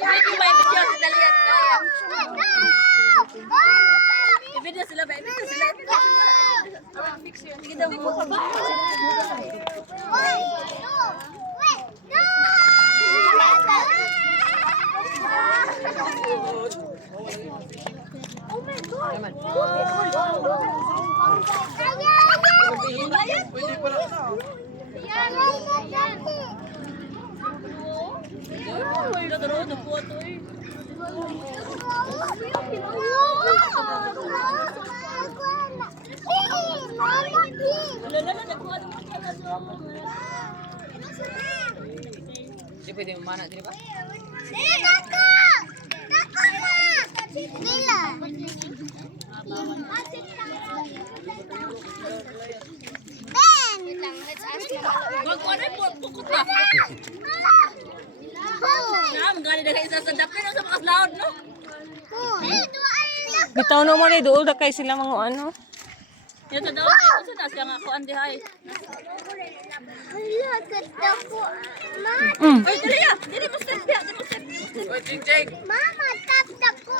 Video ba? Video. Dali yan. Video sila ba? Video sila. Sige daw mo. Di pwede mana di ba? Pukot na. Magaling na kayo sa dapin o sa mga laod, no? Bitaw no mo ni dool da kay sila mga ano. Yan sa daw, ito na siya nga ako andi hay. Hala, ganda ko. Ay, dali ya! Dili mo step ya! Dili mo step! Oy, Jingjing. Mama, tap-tap ko.